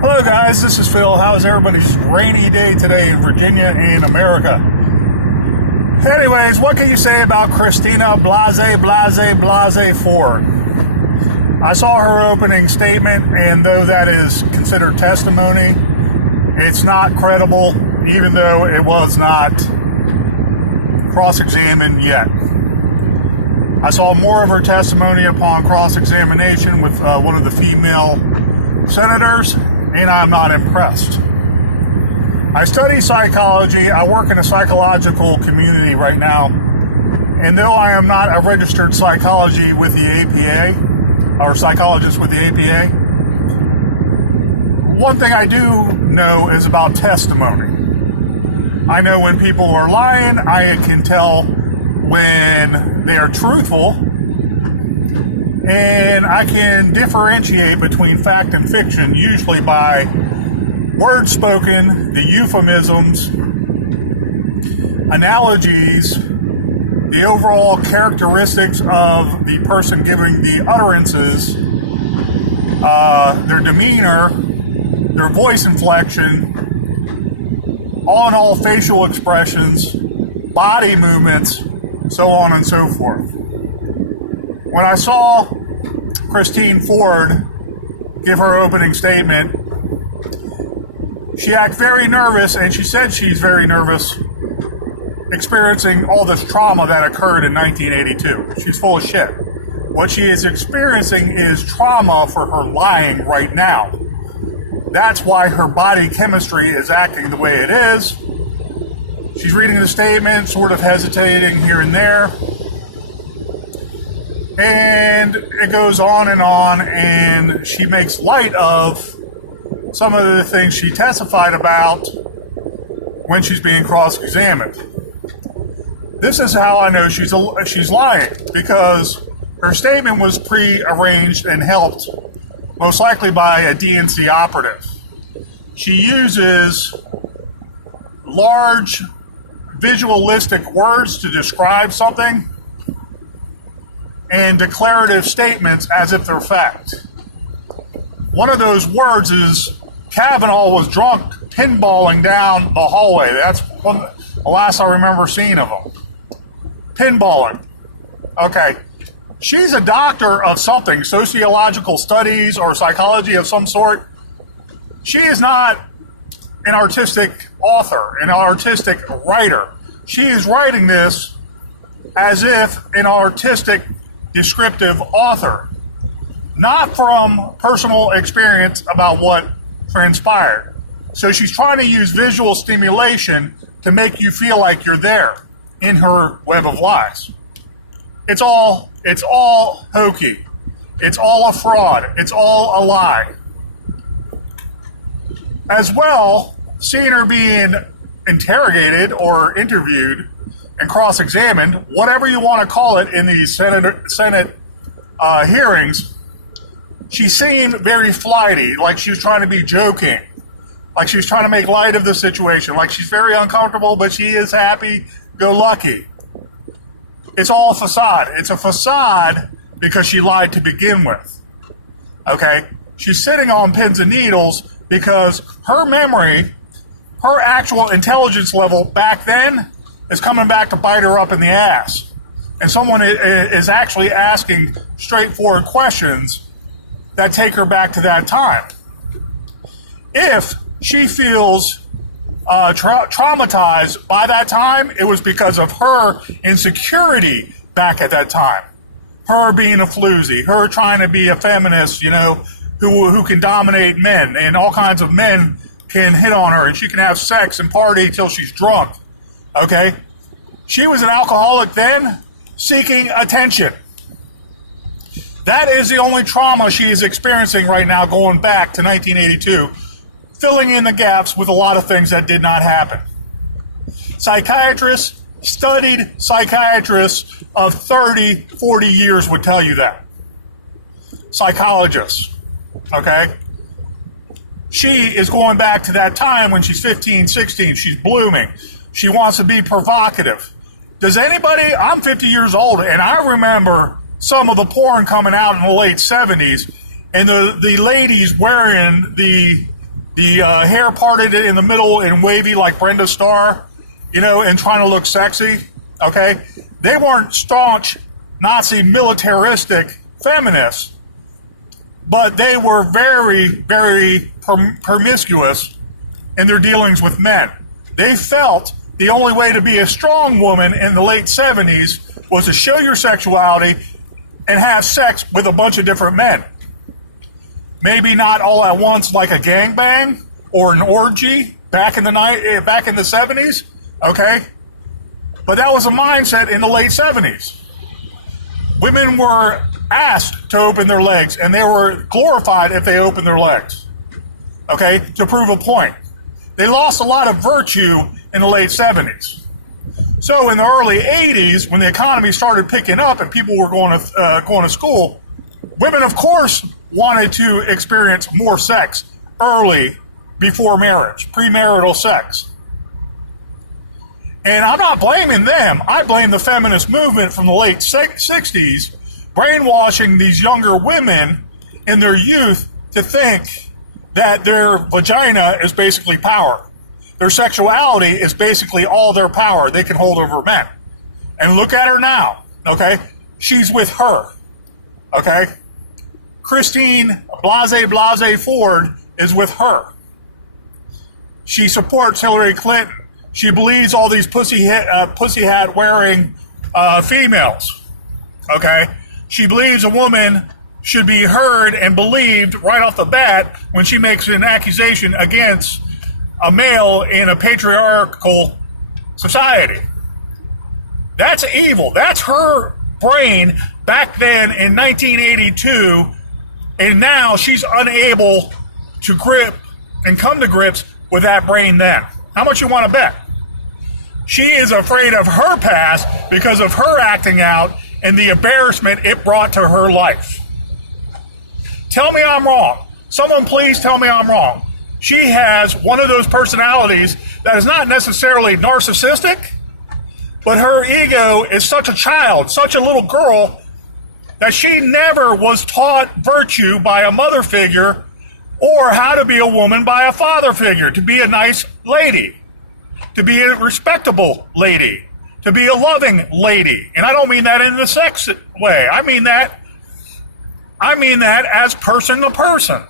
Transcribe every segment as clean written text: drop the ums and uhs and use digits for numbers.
Hello guys, this is Phil. How's everybody's rainy day today in Virginia and America? Anyways, what can you say about Christina Blase Ford? I saw her opening statement, and though that is considered testimony, it's not credible, even though it was not cross-examined yet. I saw more of her testimony upon cross-examination with one of the female senators, and I'm not impressed. I study psychology. I work in a psychological community right now, and though I am not a registered psychology with the APA, or psychologist with the APA, one thing I do know is about testimony. I know when people are lying. I can tell when they are truthful, and I can differentiate between fact and fiction, usually by words spoken, the euphemisms, analogies, the overall characteristics of the person giving the utterances, their demeanor, their voice inflection, all in all facial expressions, body movements, so on and so forth. When I saw Christine Ford give her opening statement, she acted very nervous, and she said she's very nervous experiencing all this trauma that occurred in 1982. She's full of shit. What she is experiencing is trauma for her lying right now. That's why her body chemistry is acting the way it is. She's reading the statement, sort of hesitating here and there. And it goes on, and she makes light of some of the things she testified about when she's being cross-examined. This is how I know she's lying, because her statement was pre-arranged and helped, most likely by a DNC operative. She uses large visualistic words to describe something and declarative statements as if they're fact. One of those words is Kavanaugh was drunk pinballing down the hallway. That's the last I remember seeing of him. Pinballing. Okay. She's a doctor of something, sociological studies or psychology of some sort. She is not an artistic author, an artistic writer. She is writing this as if an artistic descriptive author, not from personal experience about what transpired. So she's trying to use visual stimulation to make you feel like you're there in her web of lies. It's all hokey. It's all a fraud. It's all a lie. As well, seeing her being interrogated or interviewed and cross-examined, whatever you want to call it, in these Senate hearings, she seemed very flighty, like she was trying to be joking, like she was trying to make light of the situation, like she's very uncomfortable, but she is happy-go-lucky. It's all a facade. It's a facade because she lied to begin with. Okay? She's sitting on pins and needles because her memory, her actual intelligence level back then is coming back to bite her up in the ass. And someone is actually asking straightforward questions that take her back to that time. If she feels traumatized by that time, it was because of her insecurity back at that time. Her being a floozy, her trying to be a feminist, who can dominate men, and all kinds of men can hit on her, and she can have sex and party till she's drunk. Okay? She was an alcoholic then, seeking attention. That is the only trauma she is experiencing right now, going back to 1982, filling in the gaps with a lot of things that did not happen. Psychiatrists, studied psychiatrists of 30, 40 years would tell you that. Psychologists, okay? She is going back to that time when she's 15, 16. She's blooming. She wants to be provocative. Does anybody, I'm 50 years old, and I remember some of the porn coming out in the late 70s, and the ladies wearing the the hair parted in the middle and wavy like Brenda Starr, and trying to look sexy, okay? They weren't staunch Nazi militaristic feminists, but they were very, very promiscuous in their dealings with men. They felt the only way to be a strong woman in the late 70s was to show your sexuality and have sex with a bunch of different men. Maybe not all at once like a gangbang or an orgy back in the 70s, okay? But that was a mindset in the late 70s. Women were asked to open their legs, and they were glorified if they opened their legs, okay, to prove a point. They lost a lot of virtue in the late 70s. So in the early 80s, when the economy started picking up and people were going to school, women, of course, wanted to experience more sex early before marriage, premarital sex. And I'm not blaming them. I blame the feminist movement from the late 60s, brainwashing these younger women in their youth to think that their vagina is basically power. Their sexuality is basically all their power they can hold over men. And look at her now, okay? She's with her, okay? Christine Blasey Ford is with her. She supports Hillary Clinton. She believes all these pussy hat wearing females, okay? She believes a woman should be heard and believed right off the bat when she makes an accusation against a male in a patriarchal society. That's evil. That's her brain back then in 1982, and now she's unable to grip and come to grips with that brain then. How much you want to bet? She is afraid of her past because of her acting out and the embarrassment it brought to her life. Tell me I'm wrong. Someone please tell me I'm wrong. She has one of those personalities that is not necessarily narcissistic, but her ego is such a child, such a little girl, that she never was taught virtue by a mother figure or how to be a woman by a father figure, to be a nice lady, to be a respectable lady, to be a loving lady. And I don't mean that in the sex way. I mean that as person to person.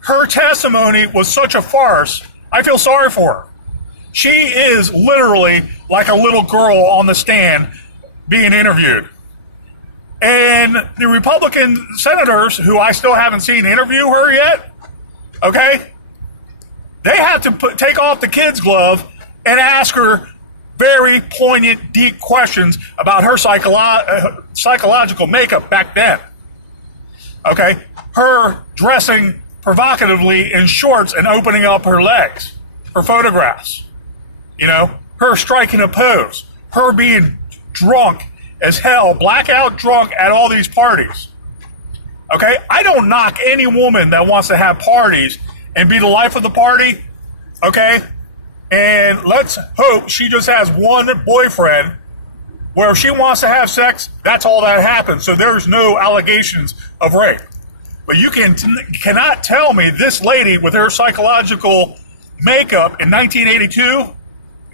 Her testimony was such a farce. I feel sorry for her. She is literally like a little girl on the stand being interviewed. And the Republican senators, who I still haven't seen interview her yet, okay, they have to take off the kid's glove and ask her very poignant, deep questions about her psychological makeup back then. Okay, her dressing provocatively in shorts and opening up her legs for photographs. Her striking a pose, her being drunk as hell, blackout drunk at all these parties. Okay, I don't knock any woman that wants to have parties and be the life of the party. Okay, and let's hope she just has one boyfriend where if she wants to have sex, that's all that happens. So there's no allegations of rape. But you cannot tell me this lady with her psychological makeup in 1982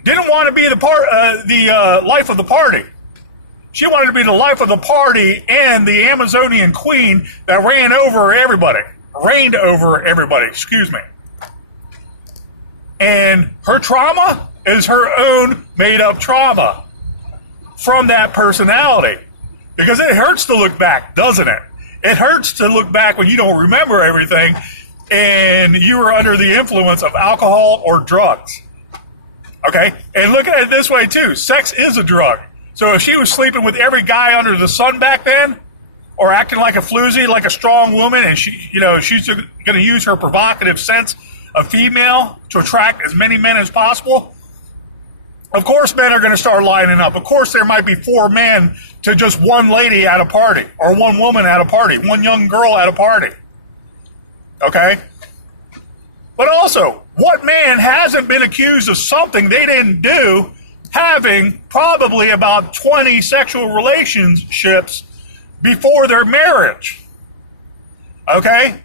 didn't want to be the life of the party. She wanted to be the life of the party and the Amazonian queen that reigned over everybody. And her trauma is her own made-up trauma from that personality. Because it hurts to look back, doesn't it? It hurts to look back when you don't remember everything and you were under the influence of alcohol or drugs. Okay? And look at it this way, too. Sex is a drug. So if she was sleeping with every guy under the sun back then, or acting like a floozy, like a strong woman, and she's going to use her provocative sense of female to attract as many men as possible, of course men are going to start lining up. Of course there might be 4 men to just one lady at a party, or one woman at a party, one young girl at a party. Okay? But also, what man hasn't been accused of something they didn't do, having probably about 20 sexual relationships before their marriage? Okay?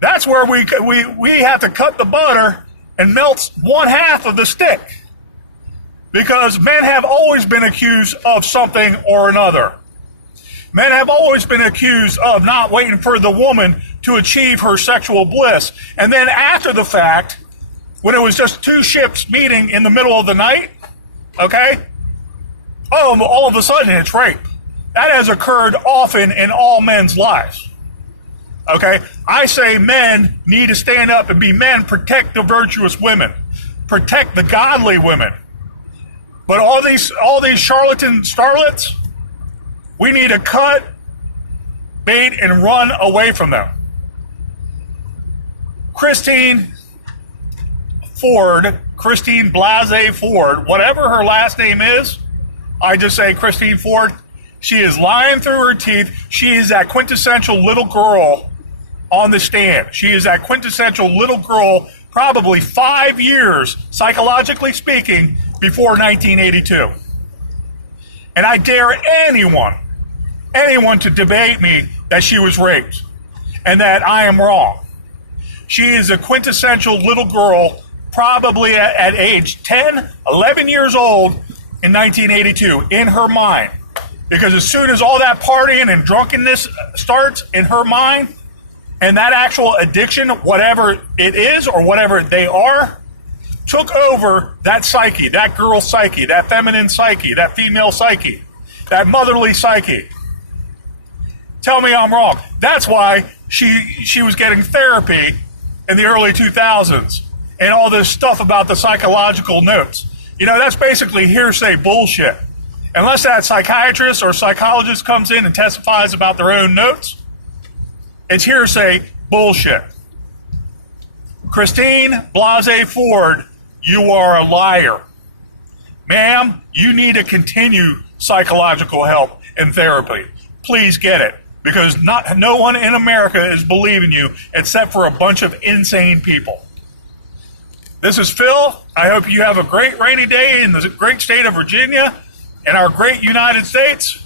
That's where we have to cut the butter and melt one half of the stick. Because men have always been accused of something or another. Men have always been accused of not waiting for the woman to achieve her sexual bliss. And then after the fact, when it was just two ships meeting in the middle of the night, okay? Oh, all of a sudden it's rape. That has occurred often in all men's lives. Okay? I say men need to stand up and be men, protect the virtuous women, protect the godly women. But all these charlatan starlets, we need to cut bait and run away from them. Christine Blasey Ford, whatever her last name is, I just say Christine Ford. She is lying through her teeth. She is that quintessential little girl on the stand. She is that quintessential little girl, probably 5 years, psychologically speaking, before 1982. And I dare anyone to debate me that she was raped and that I am wrong. She is a quintessential little girl, probably at age 10, 11 years old in 1982, in her mind. Because as soon as all that partying and drunkenness starts in her mind, and that actual addiction, whatever it is or whatever they are, took over that psyche, that girl psyche, that feminine psyche, that female psyche, that motherly psyche. Tell me I'm wrong. That's why she was getting therapy in the early 2000s and all this stuff about the psychological notes. You know, that's basically hearsay bullshit. Unless that psychiatrist or psychologist comes in and testifies about their own notes, it's hearsay bullshit. Christine Blasey Ford, you are a liar. Ma'am, you need to continue psychological help and therapy. Please get it. Because no one in America is believing you except for a bunch of insane people. This is Phil. I hope you have a great rainy day in the great state of Virginia and our great United States.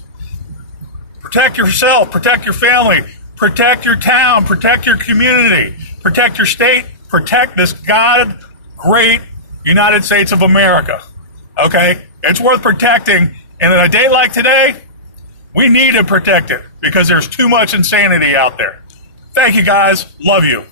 Protect yourself, protect your family, protect your town, protect your community, protect your state, protect this God great United States of America. Okay? It's worth protecting. And in a day like today, we need to protect it because there's too much insanity out there. Thank you guys. Love you.